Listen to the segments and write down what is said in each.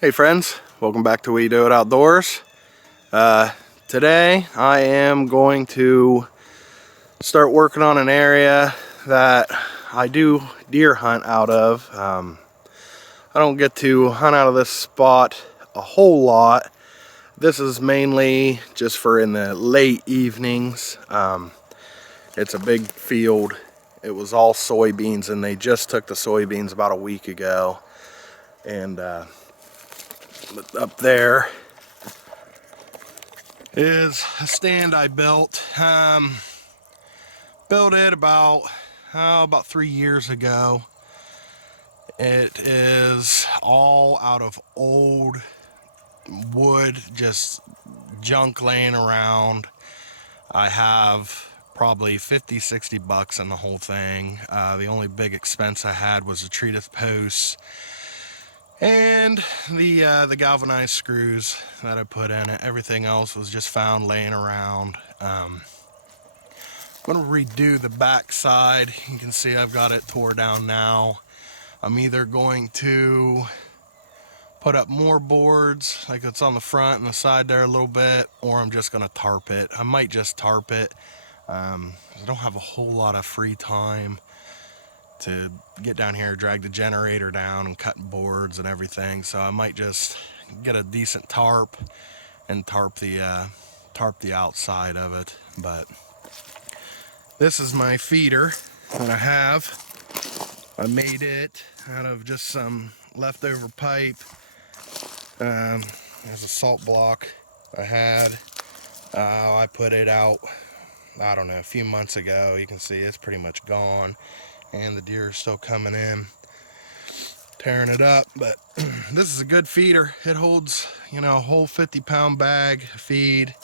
Hey friends, welcome back to We Do It Outdoors. Today I am going to start working on an area that I do deer hunt out of. I don't get to hunt out of this spot a whole lot. This is mainly just for in the late evenings. It's a big field. It was all soybeans and they just took the soybeans about a week ago. And up there is a stand I built. Built it about 3 years ago. It is all out of old wood, just junk laying around. I have probably 50-60 bucks in the whole thing. The only big expense I had was the treatise posts and the galvanized screws that I put in it. Everything else was just found laying around. I'm gonna redo the back side. You can see I've got it tore down now. I'm either going to put up more boards like it's on the front and the side there a little bit, or I'm just gonna tarp it. I might just tarp it. I don't have a whole lot of free time to get down here, drag the generator down and cut boards and everything, so I might just get a decent tarp and tarp the outside of it. But this is my feeder that I have. I made it out of just some leftover pipe. There's a salt block I had. I put it out, I don't know, a few months ago. You can see it's pretty much gone, and the deer are still coming in, tearing it up. But this is a good feeder. It holds, a whole 50-pound bag of feed.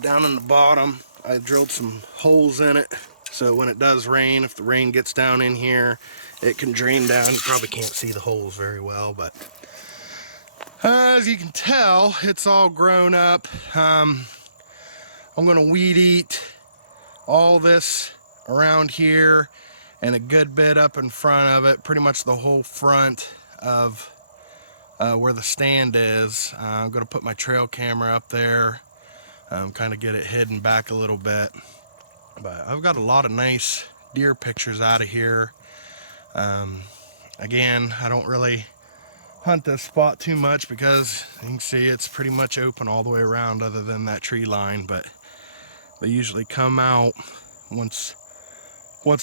Down in the bottom, I drilled some holes in it, so when it does rain, if the rain gets down in here, it can drain down. You probably can't see the holes very well, but as you can tell, it's all grown up. I'm gonna weed eat all this around here and a good bit up in front of it, pretty much the whole front of where the stand is. I'm gonna put my trail camera up there, kind of get it hidden back a little bit. But I've got a lot of nice deer pictures out of here. Again, I don't really hunt this spot too much because you can see it's pretty much open all the way around other than that tree line, but they usually come out once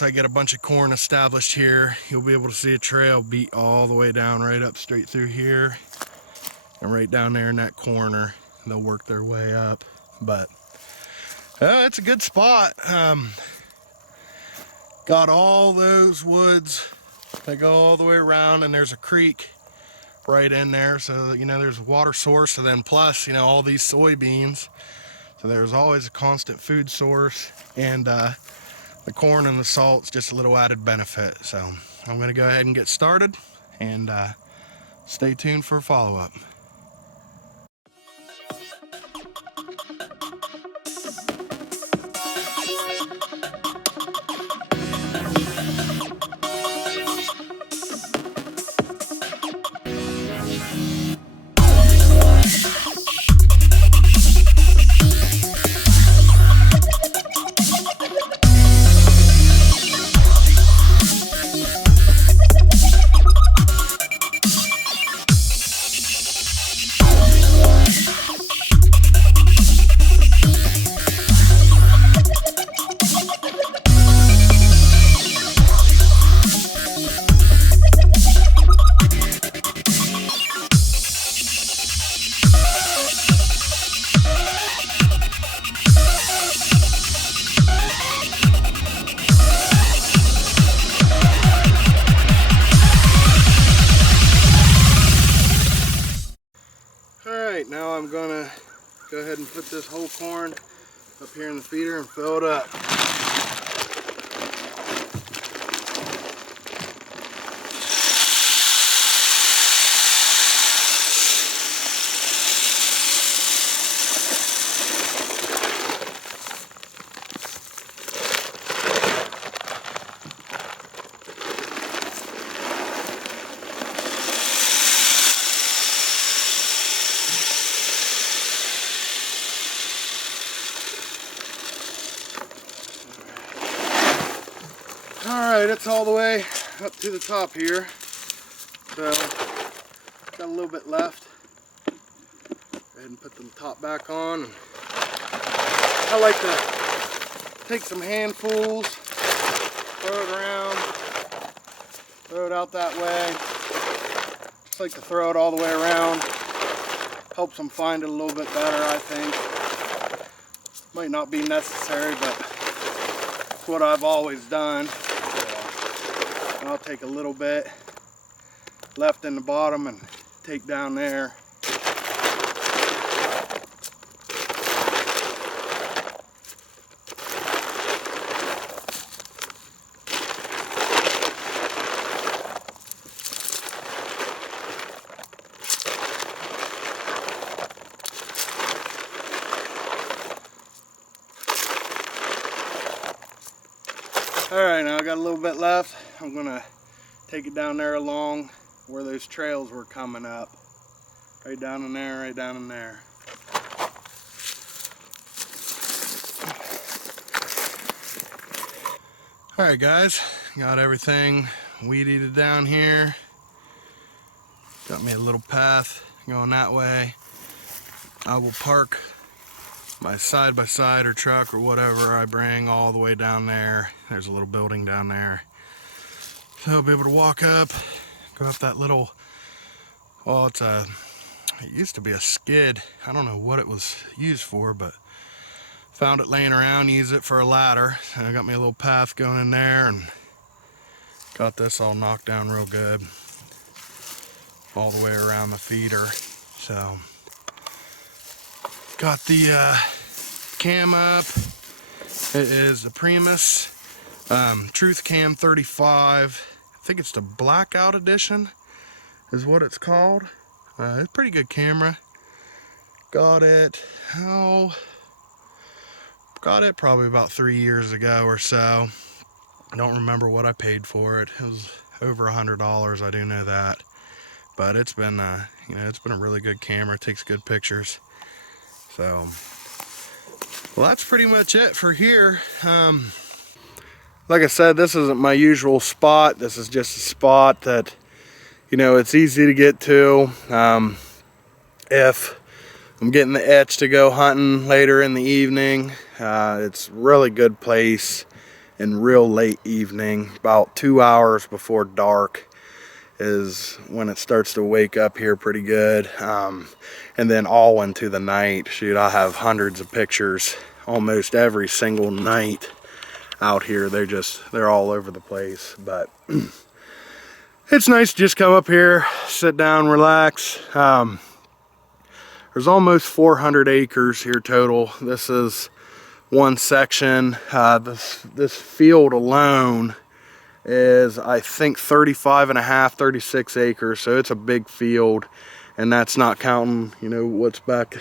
I get a bunch of corn established here. You'll be able to see a trail beat all the way down, right up straight through here and right down there in that corner. They'll work their way up, but it's a good spot. Got all those woods that go all the way around, and there's a creek right in there, so there's a water source, and then plus all these soybeans, so there's always a constant food source, and the corn and the salt's just a little added benefit. So I'm gonna go ahead and get started, and stay tuned for a follow-up. Alright, now I'm gonna go ahead and put this whole corn up here in the feeder and fill it up. Alright, it's all the way up to the top here. So, got a little bit left. Go ahead and put the top back on. I like to take some handfuls, throw it around, throw it out that way. Just like to throw it all the way around. Helps them find it a little bit better, I think. Might not be necessary, but it's what I've always done. So I'll take a little bit left in the bottom and take down there. Alright, now I got a little bit left. I'm gonna take it down there along where those trails were coming up. Right down in there, right down in there. Alright guys, got everything weed eated down here. Got me a little path going that way. I will park my side-by-side or truck or whatever I bring all the way down there. There's a little building down there. So I'll be able to walk up, go up that little, well, it used to be a skid. I don't know what it was used for, but found it laying around, use it for a ladder. So I got me a little path going in there and got this all knocked down real good. All the way around the feeder. So got the cam up. It is the Primus Truth Cam 35. I think it's the Blackout Edition is what it's called. It's a pretty good camera. Got it, got it probably about 3 years ago or so. I don't remember what I paid for it. It was over $100, I do know that. But it's been, it's been a really good camera. It takes good pictures. So, well, that's pretty much it for here. Like I said, this isn't my usual spot. This is just a spot that, it's easy to get to. If I'm getting the itch to go hunting later in the evening, it's a really good place in real late evening, about 2 hours before dark is when it starts to wake up here pretty good. And then all into the night. Shoot, I have hundreds of pictures almost every single night out here. They're all over the place, but it's nice to just come up here, sit down, relax. There's almost 400 acres here total. This is one section. This field alone is, I think, 35.5, 36 acres, so it's a big field, and that's not counting, what's back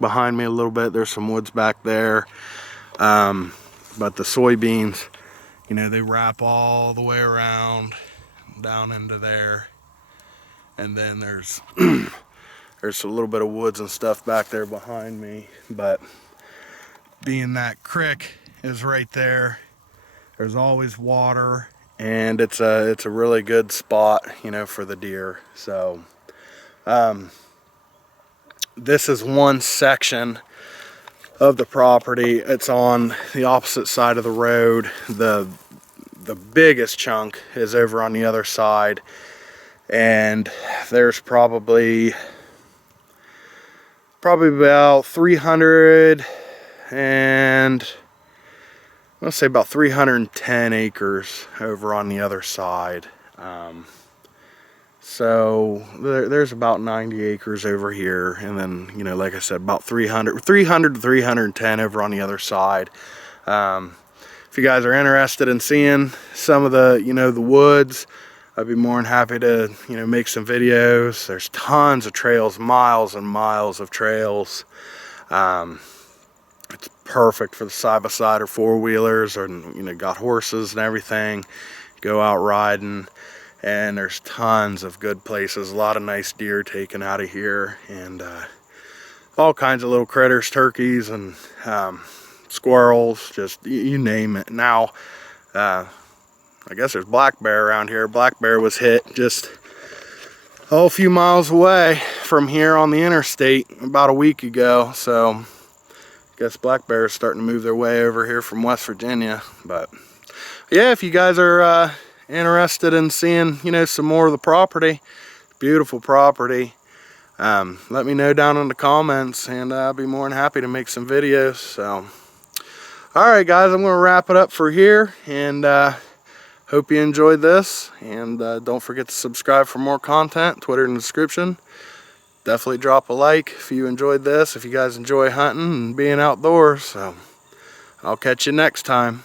behind me a little bit. There's some woods back there, but the soybeans, they wrap all the way around down into there, and then there's there's a little bit of woods and stuff back there behind me, but being that creek is right there, there's always water, and it's a really good spot, for the deer. So this is one section of the property. It's on the opposite side of the road. The biggest chunk is over on the other side, and there's probably about 300 and let's say about 310 acres over on the other side. So there's about 90 acres over here, and then, like I said, about 300 to 310 over on the other side. If you guys are interested in seeing some of the, the woods, I'd be more than happy to, make some videos. There's tons of trails, miles and miles of trails. It's perfect for the side-by-side or four-wheelers, or, got horses and everything. Go out riding, and there's tons of good places. A lot of nice deer taken out of here, and all kinds of little critters, turkeys and squirrels, just you name it. Now, I guess there's black bear around here. Black bear was hit just a few miles away from here on the interstate about a week ago. So I guess black bear is starting to move their way over here from West Virginia. But yeah, if you guys are interested in seeing, you know, some more of the property, beautiful property, let me know down in the comments, and I'll be more than happy to make some videos. So alright guys, I'm going to wrap it up for here, and hope you enjoyed this, and don't forget to subscribe for more content. Twitter in the description. Definitely drop a like if you enjoyed this, if you guys enjoy hunting and being outdoors. So I'll catch you next time.